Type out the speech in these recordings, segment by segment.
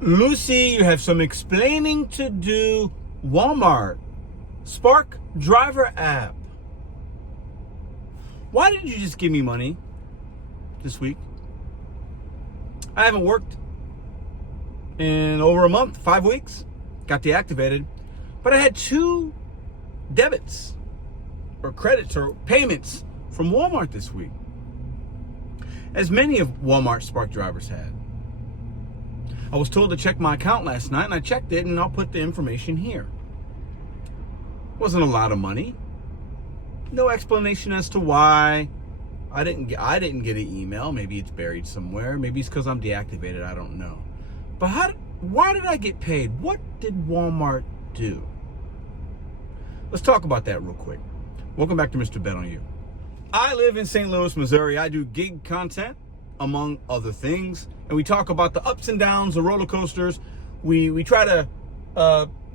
Lucy, you have some explaining to do. Walmart. Spark driver app. Why didn't you just give me money this week? I haven't worked in over a month, 5 weeks. Got deactivated. But I had 2 debits or credits or payments from Walmart this week, as many of Walmart Spark drivers had. I was told to check my account last night, and I checked it, and I'll put the information here. Wasn't a lot of money. No explanation as to why. I didn't get an email. Maybe it's buried somewhere. Maybe it's because I'm deactivated. I don't know. But why did I get paid? What did Walmart do? Let's talk about that real quick. Welcome back to Mr.BetonYou. I live in St. Louis, Missouri. I do gig content, among other things. And we talk about the ups and downs, the roller coasters. We try to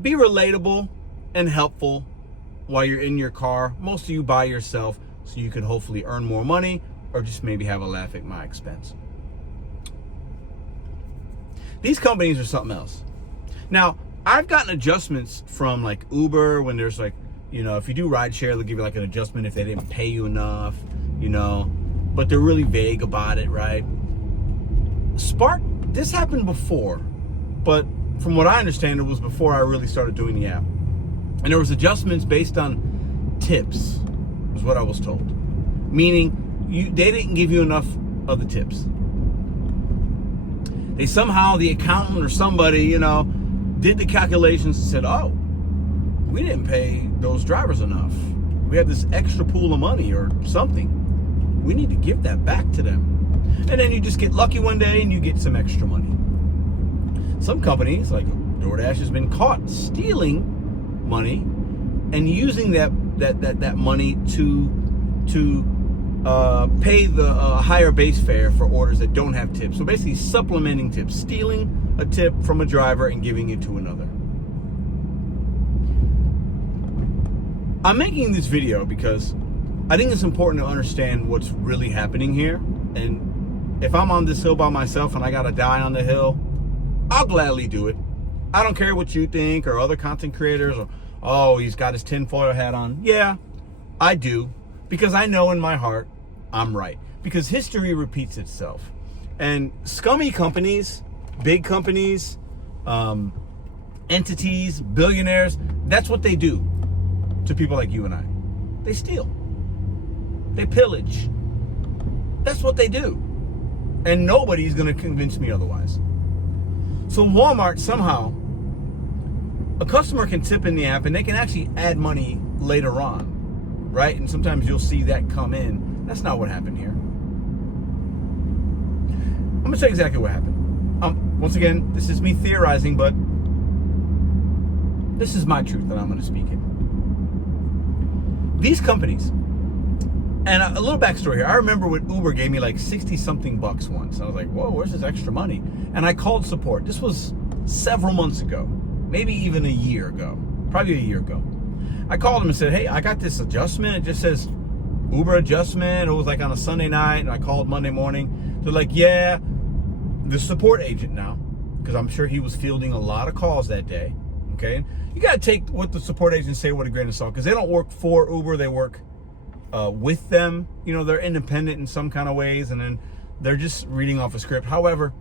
be relatable and helpful while you're in your car. Most of you by yourself, so you can hopefully earn more money or just maybe have a laugh at my expense. These companies are something else. Now, I've gotten adjustments from like Uber when there's like, if you do rideshare, they'll give you like an adjustment if they didn't pay you enough, but they're really vague about it, right? Spark, this happened before, but from what I understand, it was before I really started doing the app. And there was adjustments based on tips, was what I was told. Meaning, they didn't give you enough of the tips. They somehow, the accountant or somebody, did the calculations and said, oh, we didn't pay those drivers enough. We have this extra pool of money or something. We need to give that back to them. And then you just get lucky one day and you get some extra money. Some companies, like DoorDash, has been caught stealing money and using that money to pay the higher base fare for orders that don't have tips. So basically supplementing tips, stealing a tip from a driver and giving it to another. I'm making this video because I think it's important to understand what's really happening here. And if I'm on this hill by myself and I gotta die on the hill, I'll gladly do it. I don't care what you think or other content creators or, oh, he's got his tinfoil hat on. Yeah, I do. Because I know in my heart I'm right. Because history repeats itself. And scummy companies, big companies, entities, billionaires, that's what they do to people like you and I. They steal. They pillage. That's what they do. And nobody's going to convince me otherwise. So Walmart, somehow, a customer can tip in the app and they can actually add money later on, right? And sometimes you'll see that come in. That's not what happened here. I'm going to tell you exactly what happened. Once again, this is me theorizing, but this is my truth and I'm going to speak it. These companies, and a little backstory here. I remember when Uber gave me like 60-something bucks once. I was like, whoa, where's this extra money? And I called support. This was several months ago, maybe even a year ago, probably a year ago. I called them and said, hey, I got this adjustment. It just says Uber adjustment. It was like on a Sunday night, and I called Monday morning. They're like, yeah, the support agent now, because I'm sure he was fielding a lot of calls that day, okay? You got to take what the support agents say with a grain of salt, because they don't work for Uber. They work with them. They're independent in some kind of ways, and then they're just reading off a script. However,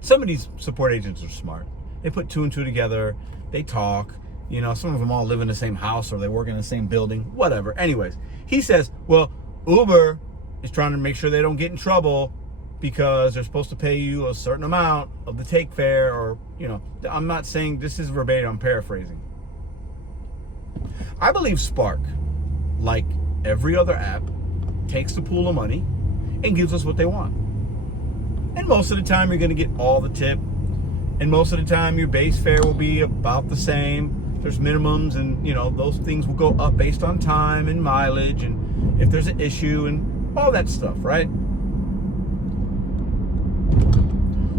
some of these support agents are smart. They put 2 and 2 together. They talk. Some of them all live in the same house or they work in the same building, whatever. Anyways, he says, well, Uber is trying to make sure they don't get in trouble because they're supposed to pay you a certain amount of the take fare, or, I'm not saying this is verbatim, I'm paraphrasing. I believe Spark, like every other app, takes the pool of money and gives us what they want. And most of the time you're going to get all the tip, and most of the time your base fare will be about the same. There's minimums, and those things will go up based on time and mileage and if there's an issue and all that stuff, right?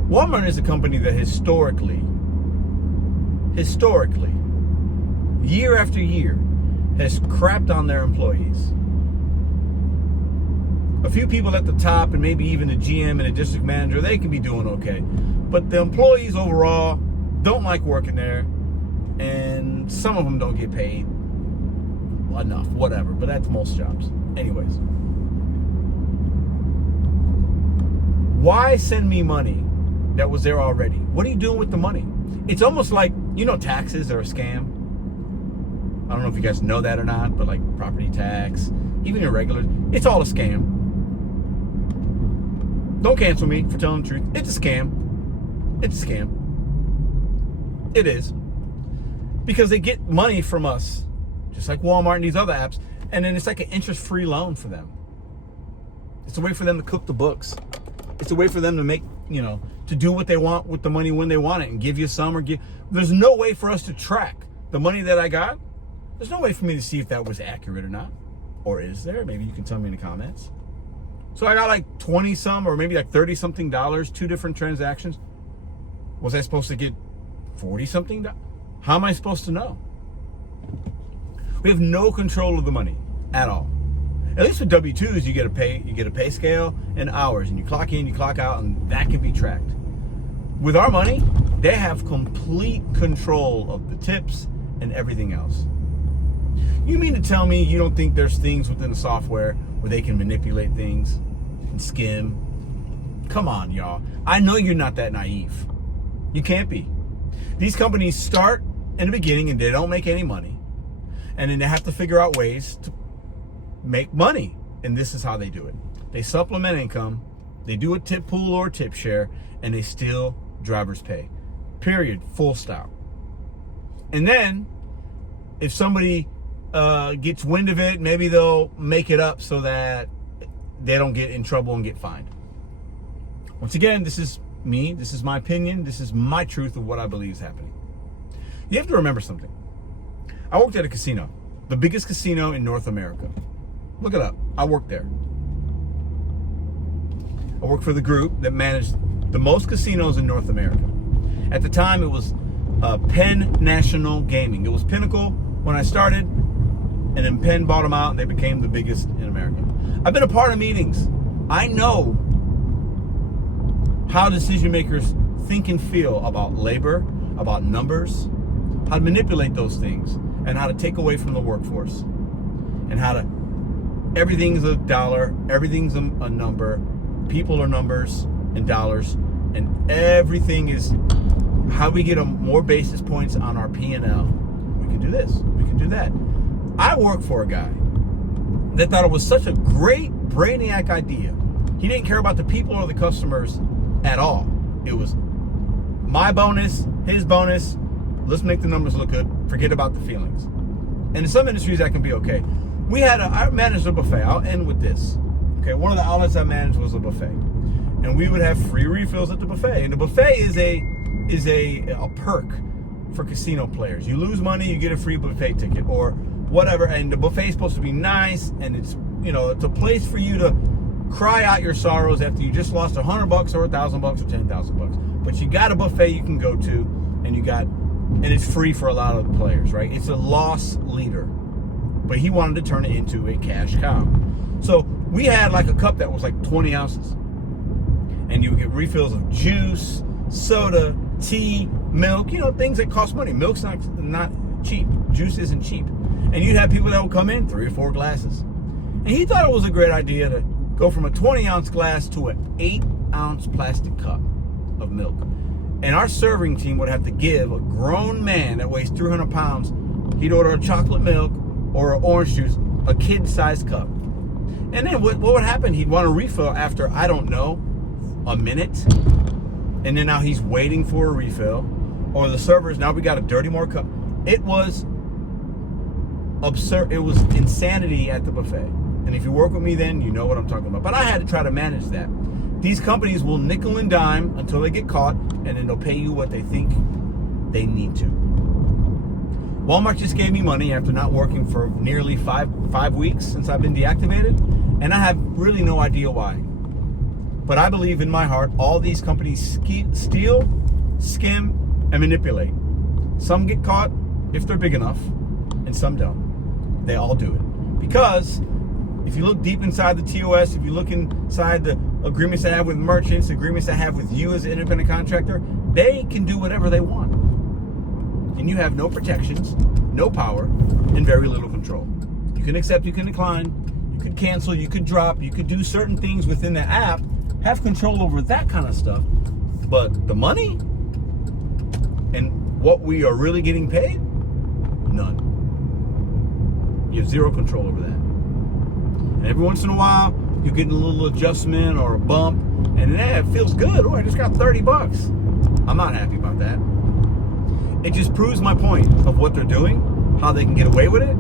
Walmart is a company that historically, year after year, has crapped on their employees. A few people at the top and maybe even the GM and a district manager, they can be doing okay. But the employees overall don't like working there, and some of them don't get paid enough, whatever. But that's most jobs. Anyways, why send me money that was there already? What are you doing with the money? It's almost like, taxes are a scam. I don't know if you guys know that or not, but like property tax, even your regular, it's all a scam. Don't cancel me for telling the truth. It's a scam. It's a scam. It is. Because they get money from us, just like Walmart and these other apps, and then it's like an interest-free loan for them. It's a way for them to cook the books. It's a way for them to make, to do what they want with the money when they want it and give you some or give. There's no way for us to track the money that I got. There's no way for me to see if that was accurate or not. Or is there? Maybe you can tell me in the comments. So I got like 20 some or maybe like 30 something dollars, 2 different transactions. Was I supposed to get 40 something? How am I supposed to know? We have no control of the money at all. At least with W-2s, you get a pay scale and hours, and you clock in, you clock out, and that can be tracked. With our money, they have complete control of the tips and everything else. You mean to tell me you don't think there's things within the software where they can manipulate things and skim? Come on, y'all. I know you're not that naive. You can't be. These companies start in the beginning and they don't make any money. And then they have to figure out ways to make money. And this is how they do it. They supplement income. They do a tip pool or tip share, and they steal driver's pay. Period. Full stop. And then if somebody gets wind of it, maybe they'll make it up so that they don't get in trouble and get fined. Once again, this is me. This is my opinion. This is my truth of what I believe is happening. You have to remember something. I worked at a casino, the biggest casino in North America. Look it up. I worked there. I worked for the group that managed the most casinos in North America. At the time, it was Penn National Gaming. It was Pinnacle when I started, and then Penn bought them out, and they became the biggest in America. I've been a part of meetings. I know how decision makers think and feel about labor, about numbers, how to manipulate those things, and how to take away from the workforce, and how to, everything's a dollar, everything's a number, people are numbers and dollars, and everything is how we get more basis points on our P&L. We can do this, we can do that. I work for a guy that thought it was such a great brainiac idea. He didn't care about the people or the customers at all. It was my bonus, his bonus. Let's make the numbers look good. Forget about the feelings. And in some industries, that can be okay. I managed a buffet. I'll end with this. Okay, one of the outlets I managed was a buffet. And we would have free refills at the buffet. And the buffet is a perk for casino players. You lose money, you get a free buffet ticket or whatever. And the buffet is supposed to be nice, and it's a place for you to cry out your sorrows after you just lost $100 or $1,000 or $10,000. But you got a buffet you can go to, and it's free for a lot of the players, right? It's a loss leader, but he wanted to turn it into a cash cow. So we had like a cup that was like 20 ounces, and you would get refills of juice, soda, tea, milk, things that cost money. Milk's not cheap. Juice isn't cheap. And you'd have people that would come in 3 or 4 glasses. And he thought it was a great idea to go from a 20-ounce glass to an 8-ounce plastic cup of milk. And our serving team would have to give a grown man that weighs 300 pounds, he'd order a chocolate milk or an orange juice, a kid-sized cup. And then what would happen? He'd want a refill after, I don't know, a minute. And then now he's waiting for a refill. Or the servers, now we got to dirty more cup. It was absurd. It was insanity at the buffet. And if you work with me then, you know what I'm talking about. But I had to try to manage that. These companies will nickel and dime until they get caught, and then they'll pay you what they think they need to. Walmart just gave me money after not working for nearly five weeks since I've been deactivated, and I have really no idea why. But I believe in my heart all these companies steal, skim, and manipulate. Some get caught if they're big enough, and some don't. They all do it. Because if you look deep inside the TOS, if you look inside the agreements I have with merchants, agreements I have with you as an independent contractor, they can do whatever they want. And you have no protections, no power, and very little control. You can accept, you can decline, you could cancel, you could drop, you could do certain things within the app, have control over that kind of stuff. But the money and what we are really getting paid, none. You have zero control over that. And every once in a while, you get a little adjustment or a bump, and it feels good. Oh, I just got $30. I'm not happy about that. It just proves my point of what they're doing, how they can get away with it,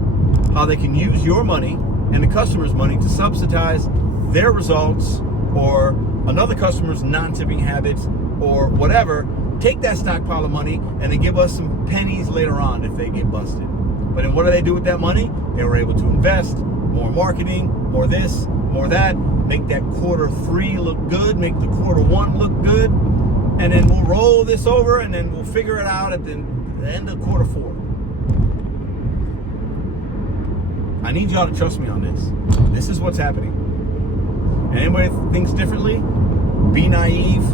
how they can use your money and the customer's money to subsidize their results or another customer's non-tipping habits or whatever. Take that stockpile of money and then give us some pennies later on if they get busted. But then what do they do with that money? They were able to invest, more marketing, more this, more that, make that quarter 3 look good, make the quarter 1 look good, and then we'll roll this over and then we'll figure it out at the end of quarter 4. I need y'all to trust me on this. This is what's happening. And anybody that thinks differently, be naive.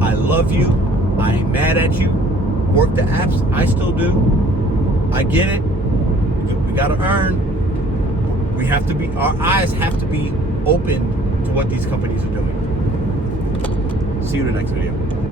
I love you. I ain't mad at you. Work the apps. I still do. I get it. We got to earn. We have to be, our eyes have to be open to what these companies are doing. See you in the next video.